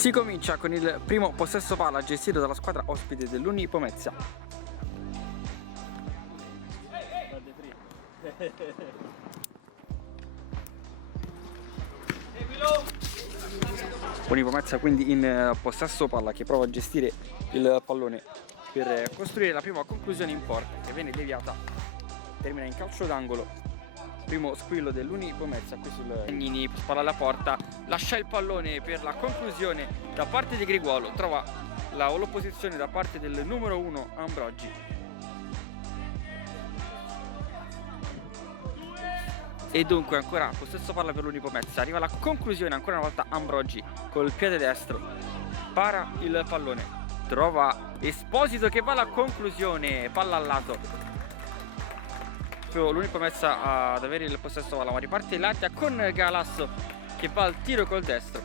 Si comincia con il primo possesso palla gestito dalla squadra ospite dell'Unipomezia. Unipomezia quindi in possesso palla, che prova a gestire il pallone per costruire la prima conclusione in porta, che viene deviata, termina in calcio d'angolo. Primo squillo dell'Unipomezia qui sul Guadagnini, spalla alla porta, lascia il pallone per la conclusione da parte di Griguolo, trova l'opposizione da parte del numero 1 Ambrogi. E dunque ancora possesso palla per l'Unipomezia, arriva la conclusione ancora una volta Ambrogi col piede destro, para il pallone, trova Esposito che va alla conclusione, palla al lato. L'Unipomezia ad avere il possesso palla, ma riparte l'Ardia con Galasso che va al tiro col destro.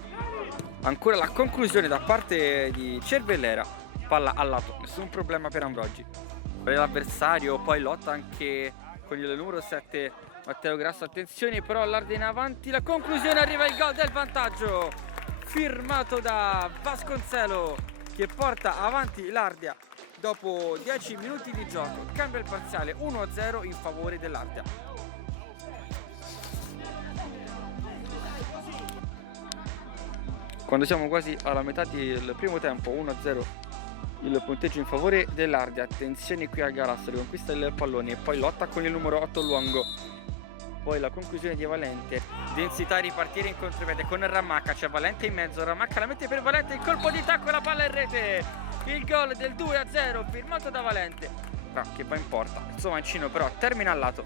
Ancora la conclusione da parte di Cervellera, palla al lato, nessun problema per Ambrogi. L'avversario poi lotta anche con il numero 7 Matteo Grasso, attenzione però all'Ardia in avanti, la conclusione, arriva il gol del vantaggio firmato da Vasconcelo che porta avanti l'Ardia. Dopo 10 minuti di gioco cambia il parziale 1-0 in favore dell'Ardia. Quando siamo quasi alla metà del primo tempo, 1-0 il punteggio in favore dell'Ardia. Attenzione qui al Galasso, riconquista il pallone e poi lotta con il numero 8 Luongo. Poi la conclusione di Valente, densità, ripartire in contropiede con Ramacca, c'è Valente in mezzo, Ramacca la mette per Valente, il colpo di tacco, la palla in rete. Il gol del 2-0 firmato da Valente, che va in porta. Il suo mancino però termina al lato,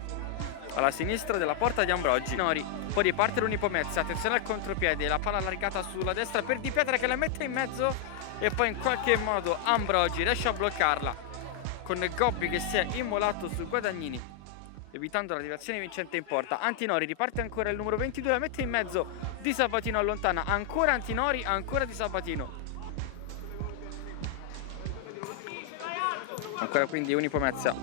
alla sinistra della porta di Ambrogi. Nori, poi riparte l'Unipomezia, attenzione al contropiede, la palla allargata sulla destra per Di Pietra che la mette in mezzo e poi in qualche modo Ambrogi riesce a bloccarla con Gobbi che si è immolato su Guadagnini, evitando la deviazione vincente in porta. Antinori, riparte ancora il numero 22, la mette in mezzo, Di Sabatino allontana, ancora Antinori, ancora Di Sabatino. Ancora quindi Unipomezia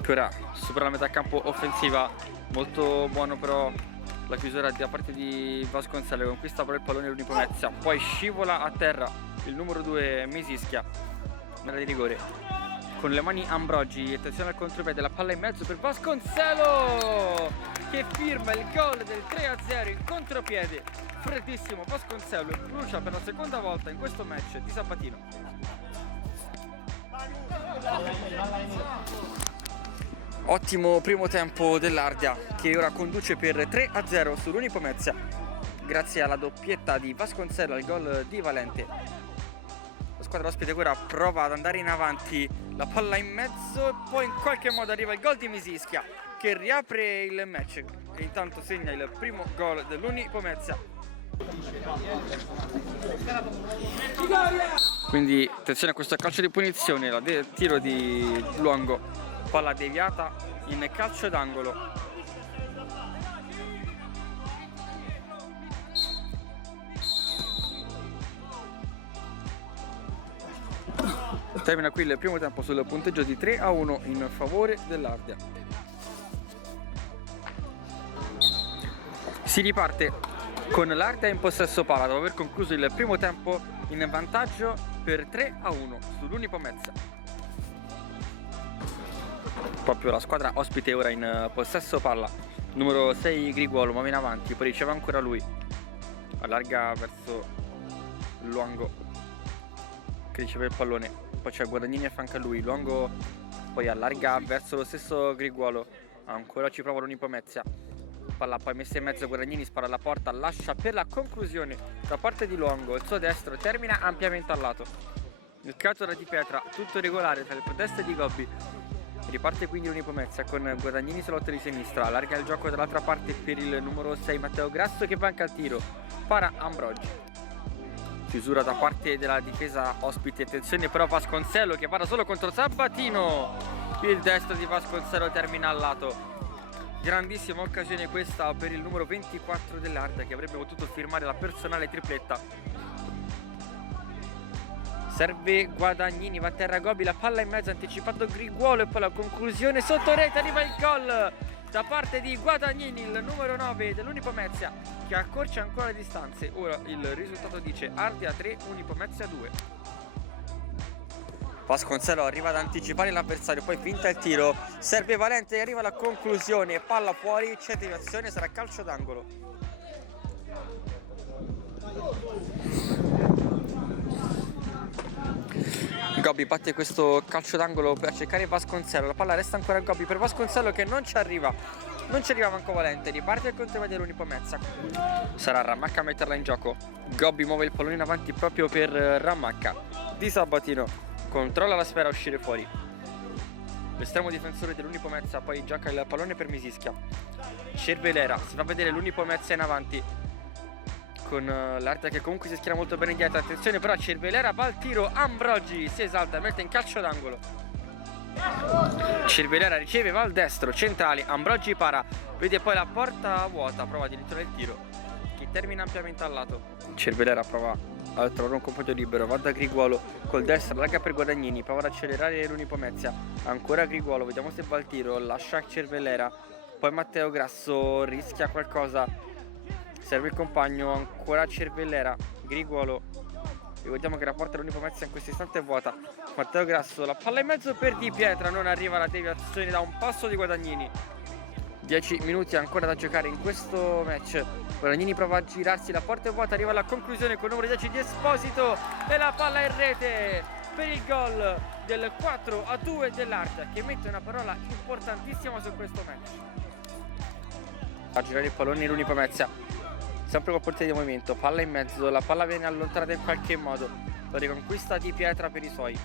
che ora supera la metà campo offensiva, molto buono però la chiusura da parte di Vasconcello, conquista però il pallone l'Unipomezia, poi scivola a terra il numero 2 Misischia nella di rigore con le mani Ambrogi, attenzione al contropiede, la palla in mezzo per Vasconcello che firma il gol del 3-0 in contropiede, freddissimo Vasconcello e brucia per la seconda volta in questo match Di Sabatino. Ottimo primo tempo dell'Ardia che ora conduce per 3-0 sull'Unipomezia grazie alla doppietta di Vasconcello al gol di Valente. La squadra ospite ora prova ad andare in avanti, la palla in mezzo e poi in qualche modo arriva il gol di Misischia che riapre il match e intanto segna il primo gol dell'Unipomezia. Quindi attenzione a questo calcio di punizione, tiro di Luongo, palla deviata in calcio d'angolo. Termina qui il primo tempo sul punteggio di 3-1 in favore dell'Ardia. Si riparte con l'Ardia in possesso palla dopo aver concluso il primo tempo in vantaggio per 3-1 sull'Unipomezia. Proprio la squadra ospite ora in possesso palla, numero 6 Griguolo muove in avanti, poi riceve ancora lui, allarga verso Luongo che riceve il pallone, poi c'è Guadagnini a fianco a lui, Luongo poi allarga verso lo stesso Griguolo, ancora ci prova l'Unipomezia. Palla poi messa in mezzo, Guadagnini spara alla porta, lascia per la conclusione da parte di Luongo, il suo destro termina ampiamente al lato. Il calcio da Di Pietra, tutto regolare tra le proteste di Gobbi. Riparte quindi Unipomezia con Guadagnini sull'otto di sinistra, allarga il gioco dall'altra parte per il numero 6 Matteo Grasso che va anche al tiro, para Ambrogi. Chiusura da parte della difesa ospite, attenzione però Vasconcello che para solo contro Sabatino, il destro di Vasconcello termina al lato. Grandissima occasione questa per il numero 24 dell'Ardia che avrebbe potuto firmare la personale tripletta. Serve Guadagnini, va a terra Gobbi, la palla in mezzo, anticipato Griguolo e poi la conclusione sotto rete, arriva il gol da parte di Guadagnini, il numero 9 dell'Unipomezia che che accorcia ancora le distanze. Ora il risultato dice Ardea 3, Unipomezia 2. Vasconcello arriva ad anticipare l'avversario, poi finta il tiro, serve Valente e arriva alla conclusione, palla fuori, c'è deviazione, sarà calcio d'angolo. Gobbi batte questo calcio d'angolo per cercare Vasconcello, la palla resta ancora a Gobbi per Vasconcello che non ci arriva manco Valente, riparte il controllo dell'Unipomezia. Sarà Ramacca a metterla in gioco. Gobbi muove il pallone in avanti proprio per Ramacca. Di Sabatino controlla la sfera a uscire fuori. L'estremo difensore dell'Unipomezia poi gioca il pallone per Misischia. Cervelera, si fa vedere l'Unipomezia in avanti con l'Ardea che comunque si schiera molto bene dietro. Attenzione però, Cervelera va al tiro, Ambrogi si esalta, mette in calcio d'angolo. Cervelera riceve, va al destro, centrale, Ambrogi para, vede poi la porta vuota, prova addirittura il tiro che termina ampiamente al lato. Cervelera prova a trovare un compagno libero, va da Griguolo col destro, larga per Guadagnini, prova ad accelerare l'Unipomezia, ancora Griguolo, vediamo se va al tiro, lascia Cervelera, poi Matteo Grasso rischia qualcosa, serve il compagno, ancora Cervelera, Griguolo, ricordiamo che la porta dell'Unipomezia in questo istante è vuota. Matteo Grasso, la palla in mezzo per Di Pietra, non arriva la deviazione da un passo di Guadagnini. 10 minuti ancora da giocare in questo match. Guadagnini prova a girarsi, la porta è vuota, arriva alla conclusione con il numero 10 di Esposito e la palla in rete per il gol del 4-2 dell'Ardea, che mette una parola importantissima su questo match. A girare il pallone l'Unipomezia, sempre con portiere di movimento, palla in mezzo, la palla viene allontanata in qualche modo, la riconquista Di Pietra per i suoi.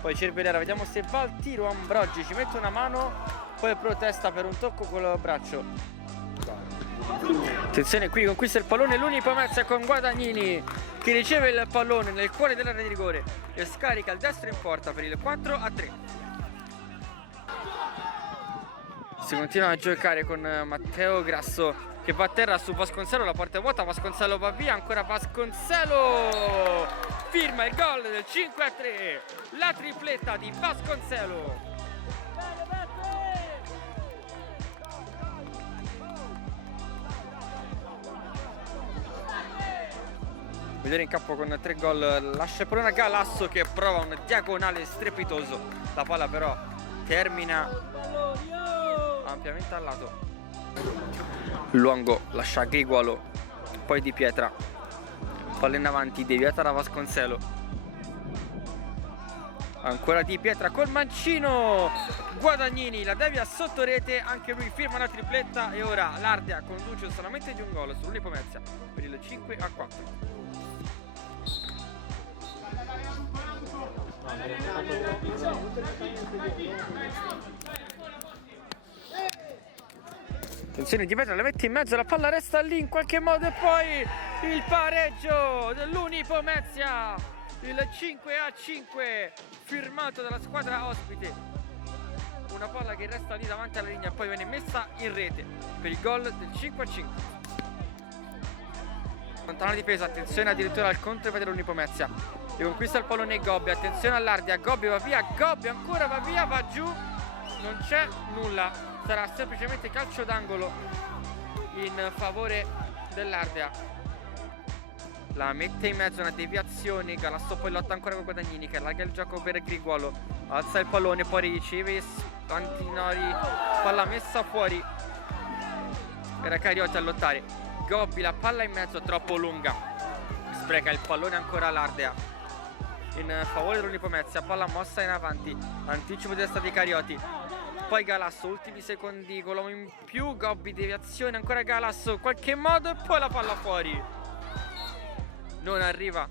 Poi Cervelera, vediamo se va al tiro, Ambrogi ci mette una mano, poi protesta per un tocco col braccio. Attenzione, qui conquista il pallone l'Unipomezia con Guadagnini che riceve il pallone nel cuore dell'area di rigore e scarica il destro in porta per il 4-3. Si continua a giocare con Matteo Grasso che va a terra su Vasconcello, la porta è vuota, Vasconcello va via, ancora Vasconcello firma il gol del 5-3, la tripletta di Vasconcello. Vedere in campo con 3 gol, lascia per una Galasso che prova un diagonale strepitoso, la palla però termina ampiamente al lato. Luongo lascia Griguolo, poi Di Pietra, palla in avanti, deviata da Vasconcello, ancora Di Pietra col mancino, Guadagnini la devia sotto rete, anche lui firma la tripletta e ora l'Ardea conduce solamente di un gol sull'Unipomezia per il 5-4. Attenzione, Di Pietra la mette in mezzo, la palla resta lì in qualche modo e poi il pareggio dell'Unipomezia, il 5-5 firmato dalla squadra ospite. Una palla che resta lì davanti alla linea e poi viene messa in rete per il gol del 5-5. Lontana difesa, attenzione addirittura al contro dell'Unipomezia. E conquista il pallone Gobbi, attenzione all'Ardea, Gobbi va via, Gobbi ancora va via, va giù, non c'è nulla. Sarà semplicemente calcio d'angolo in favore dell'Ardea. La mette in mezzo, una deviazione, Galasso poi lotta ancora con Guadagnini che allarga il gioco per Griguolo, alza il pallone, poi riceve Antinori, palla messa fuori, era Cariotti a lottare, Gobbi la palla in mezzo, troppo lunga, spreca il pallone ancora all'Ardea in favore dell'Unipomezia, palla mossa in avanti, anticipo di destra di Cariotti. Poi Galasso, ultimi secondi, gol in più, Gobbi, deviazione, ancora Galasso, in qualche modo e poi la palla fuori. Non arriva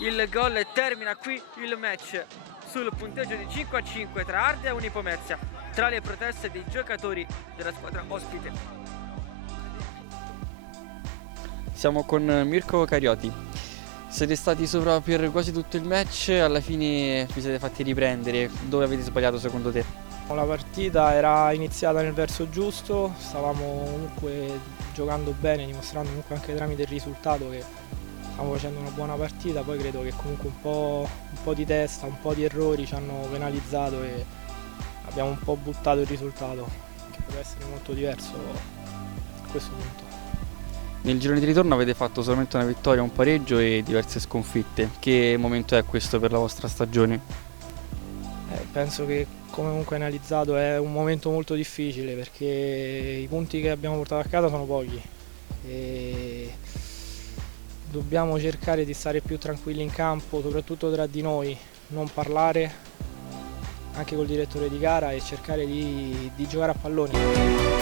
il gol e termina qui il match sul punteggio di 5-5 tra Ardea e Unipomezia, tra le proteste dei giocatori della squadra ospite. Siamo con Mirko Cariotti. Siete stati sopra per quasi tutto il match, alla fine vi siete fatti riprendere. Dove avete sbagliato secondo te? La partita era iniziata nel verso giusto, stavamo comunque giocando bene, dimostrando comunque anche tramite il risultato che stavamo facendo una buona partita, poi credo che comunque un po' di testa, un po' di errori ci hanno penalizzato e abbiamo un po' buttato il risultato, che poteva essere molto diverso a questo punto. Nel girone di ritorno avete fatto solamente una vittoria, un pareggio e diverse sconfitte. Che momento è questo per la vostra stagione? Penso che, come comunque analizzato, è un momento molto difficile perché i punti che abbiamo portato a casa sono pochi e dobbiamo cercare di stare più tranquilli in campo, soprattutto tra di noi, non parlare anche col direttore di gara e cercare di giocare a pallone.